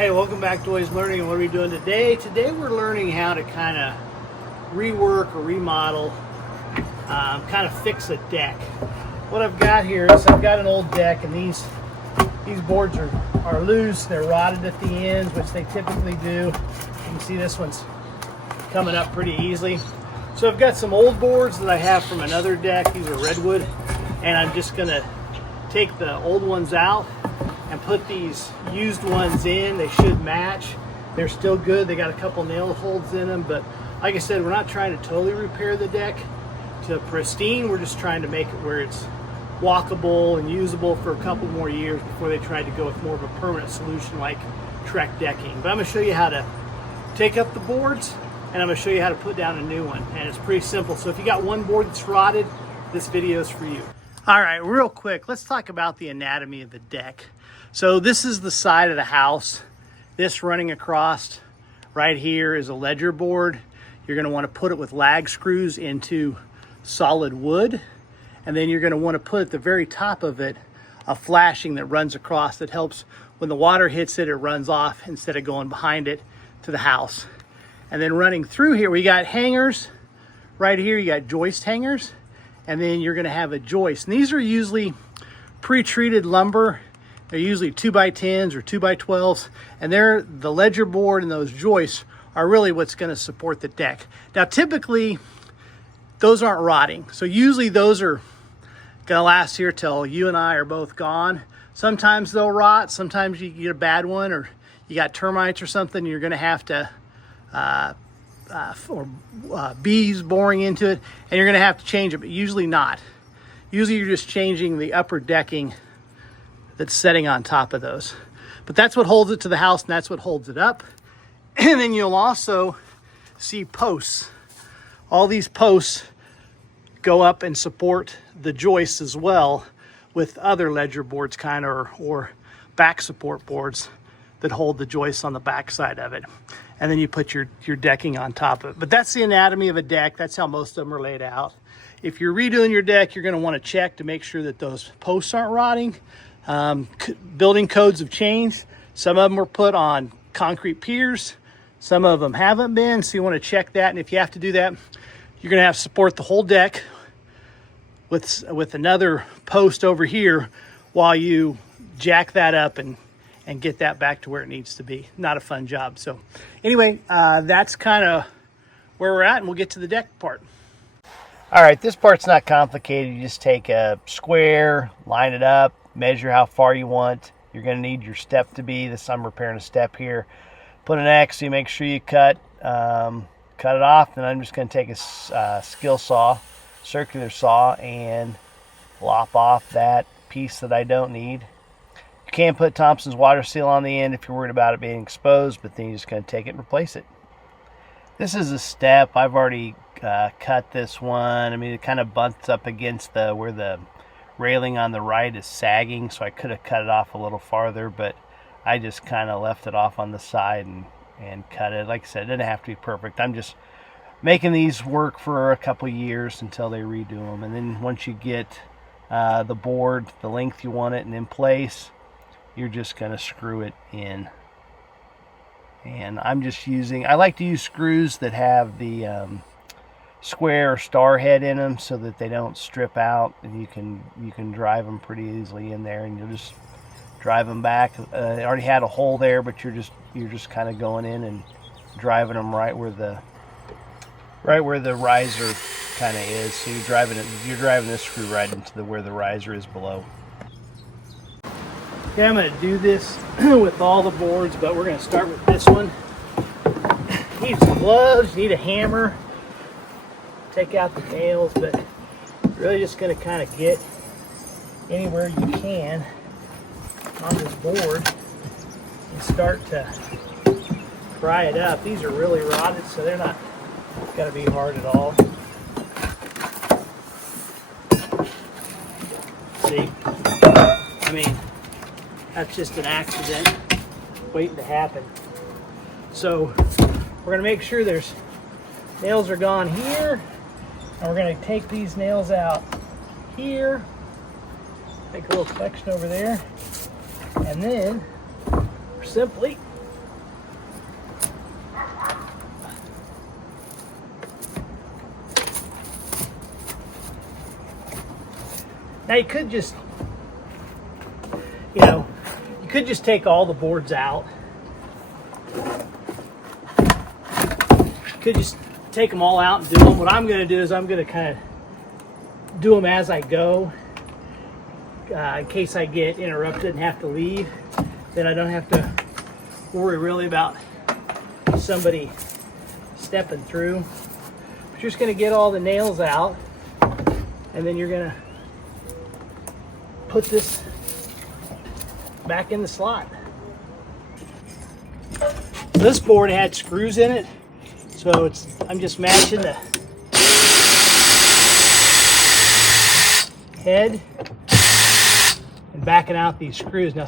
Hey, welcome back to Always Learning. What are we doing today? Today we're learning how to kind of rework or remodel, kind of fix a deck. What I've got here is I've got an old deck, and these boards are loose. They're rotted at the ends, which they typically do. You can see this one's coming up pretty easily. So I've got some old boards that I have from another deck. These are redwood, and I'm just gonna take the old ones out and put these used ones in. They should match. They're still good. They got a couple nail holes in them, but like I said, we're not trying to totally repair the deck to pristine. We're just trying to make it where it's walkable and usable for a couple more years before they try to go with more of a permanent solution like Trek decking. But I'm gonna show you how to take up the boards, and I'm gonna show you how to put down a new one. And it's pretty simple. So if you got one board that's rotted, this video is for you. All right, real quick, let's talk about the anatomy of the deck. So this is the side of the house. This running across right here is a ledger board. You're gonna wanna put it with lag screws into solid wood. And then you're gonna wanna put at the very top of it a flashing that runs across that helps when the water hits it, it runs off instead of going behind it to the house. And then running through here, we got hangers. Right here, you got joist hangers. And then you're gonna have a joist. And these are usually pre-treated lumber. They're usually 2x10s or 2x12s, and the ledger board and those joists are really what's going to support the deck. Now, typically, those aren't rotting, so usually those are going to last here till you and I are both gone. Sometimes they'll rot. Sometimes you get a bad one, or you got termites or something. You're going to have to, bees boring into it, and you're going to have to change it, but usually not. Usually, you're just changing the upper decking that's setting on top of those. But that's what holds it to the house, and that's what holds it up. And then you'll also see posts. All these posts go up and support the joists as well, with other ledger boards kind of, or back support boards that hold the joists on the back side of it. And then you put your decking on top of it. But that's the anatomy of a deck. That's how most of them are laid out. If you're redoing your deck, you're going to want to check to make sure that those posts aren't rotting. Building codes have changed. Some of them were put on concrete piers. Some of them haven't been, so you want to check that. And if you have to do that, you're going to have to support the whole deck with another post over here while you jack that up and get that back to where it needs to be. Not a fun job. So anyway, that's kind of where we're at, and we'll get to the deck part. All right, this part's not complicated. You just take a square, line it up, measure how far you want. You're going to need your step to be. I'm repairing a step here. Put an X, so you make sure you cut it off. And I'm just going to take a skill saw, circular saw, and lop off that piece that I don't need. You can put Thompson's water seal on the end if you're worried about it being exposed, but then you're just going to take it and replace it. This is a step. I've already cut this one. I mean, it kind of bumps up against where the railing on the right is sagging, so I could have cut it off a little farther, but I just kind of left it off on the side and cut it. Like I said, it didn't have to be perfect. I'm just making these work for a couple years until they redo them. And then once you get the board the length you want it and in place, you're just going to screw it in. And I like to use screws that have the square or star head in them so that they don't strip out, and you can drive them pretty easily in there, and you'll just drive them back. It already had a hole there, but you're just kind of going in and driving them right where the riser kind of is. So you're driving this screw right into where the riser is below. Okay, I'm going to do this with all the boards, but we're going to start with this one. You need some gloves, you need a hammer, take out the nails, but you're really just going to kind of get anywhere you can on this board and start to pry it up. These are really rotted, so they're not going to be hard at all. See? I mean, that's just an accident waiting to happen. So we're going to make sure there's nails are gone here, and we're going to take these nails out here, make a little section over there, and then we're simply Now you could just, you know, you could just take all the boards out. You could just take them all out and do them. What I'm going to do is I'm going to kind of do them as I go, in case I get interrupted and have to leave. Then I don't have to worry really about somebody stepping through. But you're just going to get all the nails out, and then you're going to put this back in the slot. This board had screws in it, so I'm just matching the head and backing out these screws. Now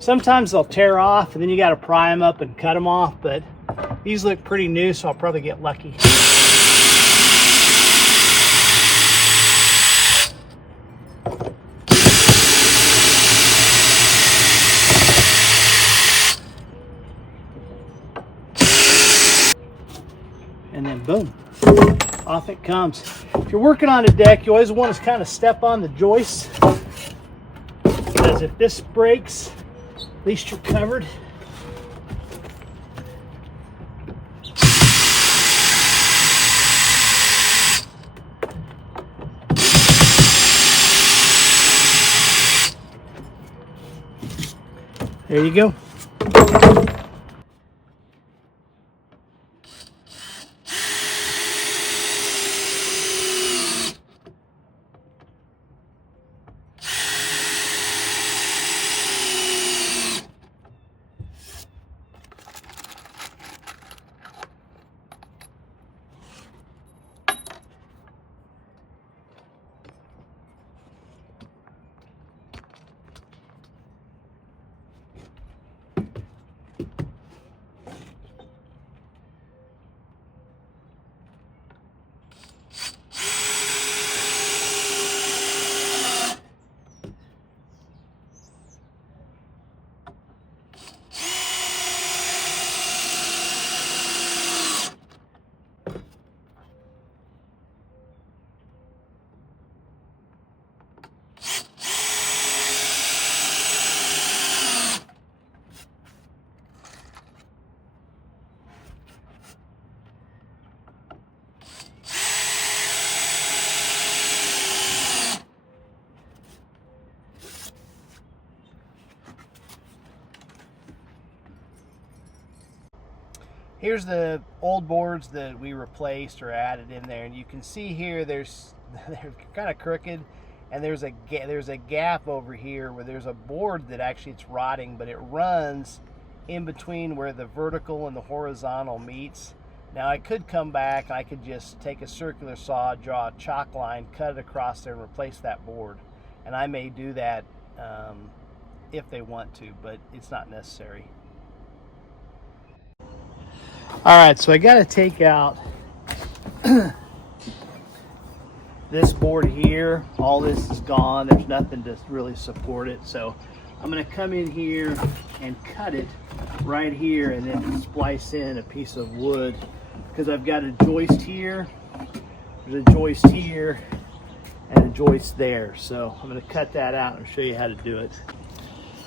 sometimes they'll tear off, and then you got to pry them up and cut them off, but these look pretty new, so I'll probably get lucky. And then boom, off it comes. If you're working on a deck, you always want to kind of step on the joists, because if this breaks, at least you're covered. There you go. Here's the old boards that we replaced or added in there, and you can see here they're kind of crooked, and there's a gap over here where there's a board that actually it's rotting, but it runs in between where the vertical and the horizontal meets. Now I could come back and I could just take a circular saw, draw a chalk line, cut it across there, and replace that board, and I may do that if they want to, but it's not necessary. All right, so I got to take out this board here. All this is gone. There's nothing to really support it. So I'm going to come in here and cut it right here and then splice in a piece of wood, because I've got a joist here, there's a joist here, and a joist there. So I'm going to cut that out and show you how to do it.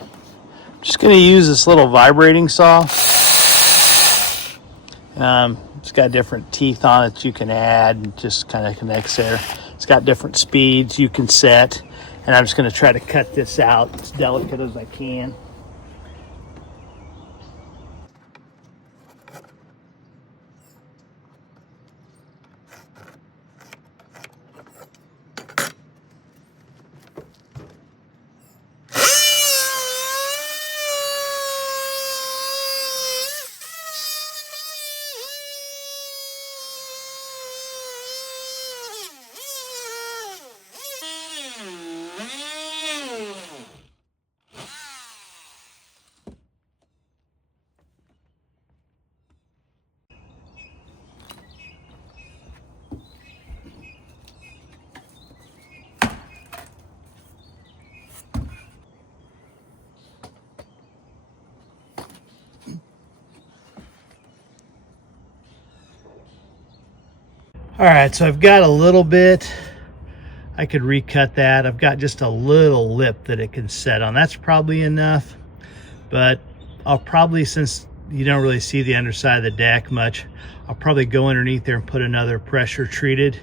I'm just going to use this little vibrating saw. It's got different teeth on it you can add, and just kind of connects there. It's got different speeds you can set, and I'm just going to try to cut this out as delicate as I can. All right, so I've got a little bit. I could recut that. I've got just a little lip that it can set on. That's probably enough, but I'll probably, since you don't really see the underside of the deck much, I'll probably go underneath there and put another pressure treated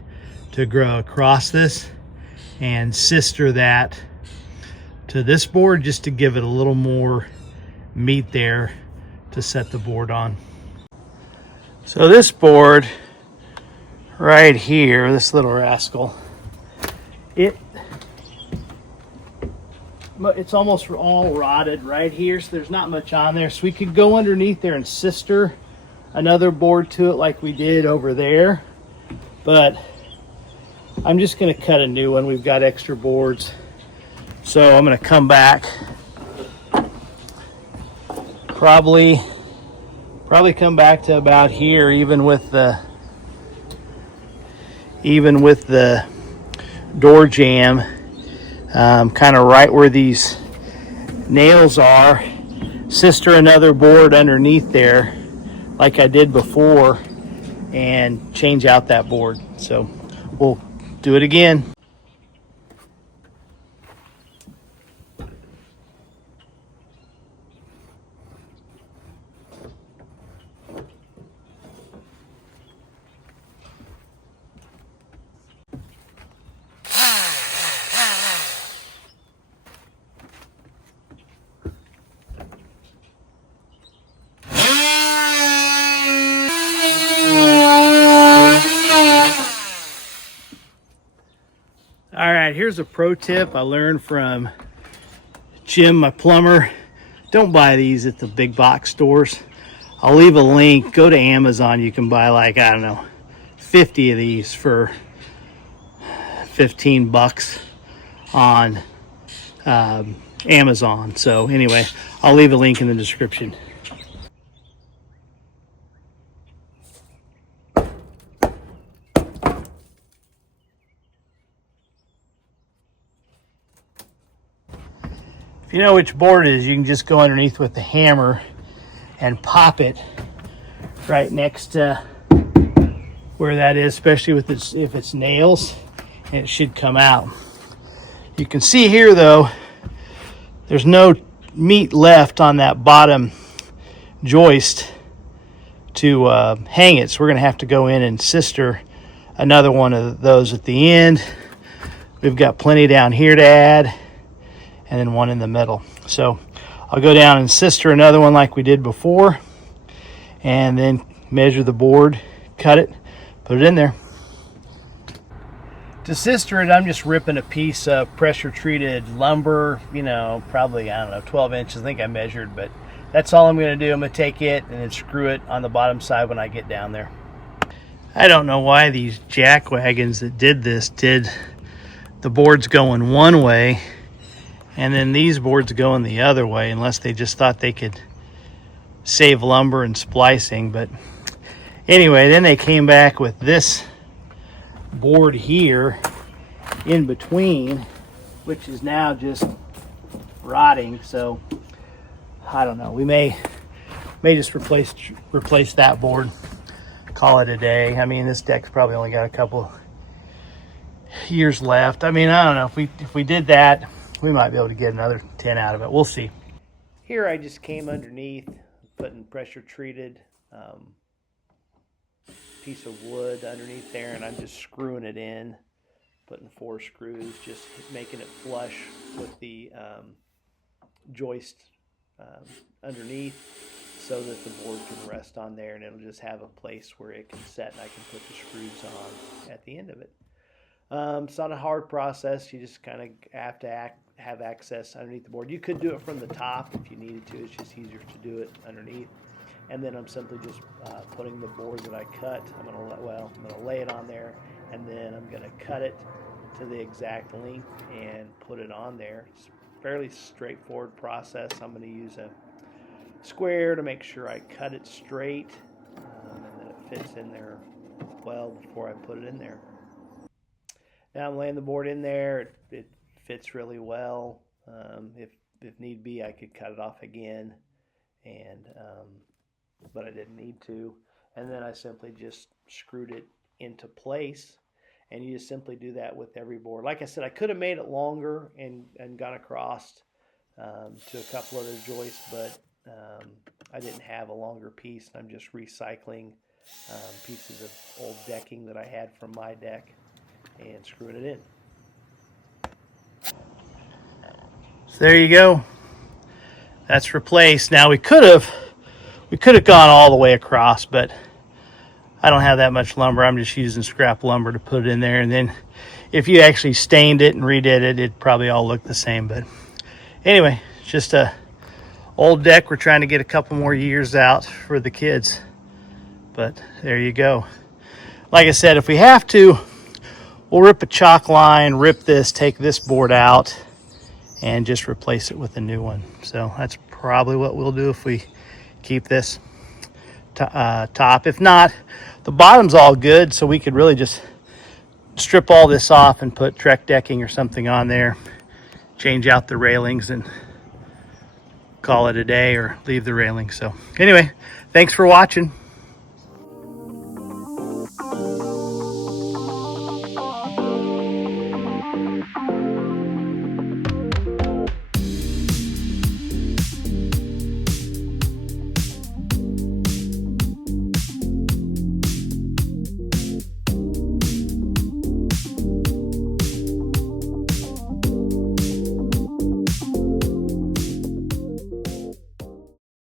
to grow across this and sister that to this board just to give it a little more meat there to set the board on. So this board right here, this little rascal, it's almost all rotted right here, so there's not much on there. So we could go underneath there and sister another board to it like we did over there, but I'm just going to cut a new one. We've got extra boards, so I'm going to come back, probably come back to about here, even with the door jamb, kind of right where these nails are, sister another board underneath there like I did before and change out that board. So we'll do it again. All right, here's a pro tip I learned from Jim, my plumber. Don't buy these at the big box stores. I'll leave a link. Go to Amazon. You can buy like, I don't know, 50 of these for 15 bucks on Amazon. So anyway, I'll leave a link in the description. If you know which board it is, you can just go underneath with the hammer and pop it right next to where that is, especially with its, if it's nails, and it should come out. You can see here though, there's no meat left on that bottom joist to hang it, so we're gonna have to go in and sister another one of those at the end. We've got plenty down here to add, and then one in the middle. So I'll go down and sister another one like we did before, and then measure the board, cut it, put it in there. To sister it, I'm just ripping a piece of pressure treated lumber, you know, probably, I don't know, 12 inches, I think I measured, but that's all I'm gonna do. I'm gonna take it and then screw it on the bottom side when I get down there. I don't know why these jack wagons that did this did the boards going one way and then these boards going the other way, unless they just thought they could save lumber and splicing. But anyway, then they came back with this board here in between, which is now just rotting. So I don't know, we may just replace that board, call it a day. I mean, this deck's probably only got a couple years left. I mean, I don't know, if we did that, we might be able to get another 10 out of it. We'll see. Here I just came underneath, putting pressure treated piece of wood underneath there, and I'm just screwing it in, putting 4 screws, just making it flush with the joist underneath, so that the board can rest on there, and it'll just have a place where it can set, and I can put the screws on at the end of it. It's not a hard process. You just kind of have to have access underneath the board. You could do it from the top if you needed to. It's just easier to do it underneath. And then I'm simply just putting the board that I cut. I'm gonna lay it on there, and then I'm gonna cut it to the exact length and put it on there. It's a fairly straightforward process. I'm gonna use a square to make sure I cut it straight, and then it fits in there well before I put it in there. Now I'm laying the board in there. It fits really well. If need be, I could cut it off again, but I didn't need to. And then I simply just screwed it into place. And you just simply do that with every board. Like I said, I could have made it longer and gone across to a couple other joists, but I didn't have a longer piece. I'm just recycling pieces of old decking that I had from my deck and screwing it in. So there you go. That's replaced. Now we could have gone all the way across, but I don't have that much lumber. I'm just using scrap lumber to put it in there. And then if you actually stained it and redid it, it'd probably all look the same. But anyway, it's just a old deck. We're trying to get a couple more years out for the kids. But there you go. Like I said, if we have to, we'll rip a chalk line, rip this, take this board out, and just replace it with a new one. So that's probably what we'll do if we keep this top. If not, the bottom's all good, so we could really just strip all this off and put Trek decking or something on there, change out the railings, and call it a day, or leave the railings. So anyway, thanks for watching.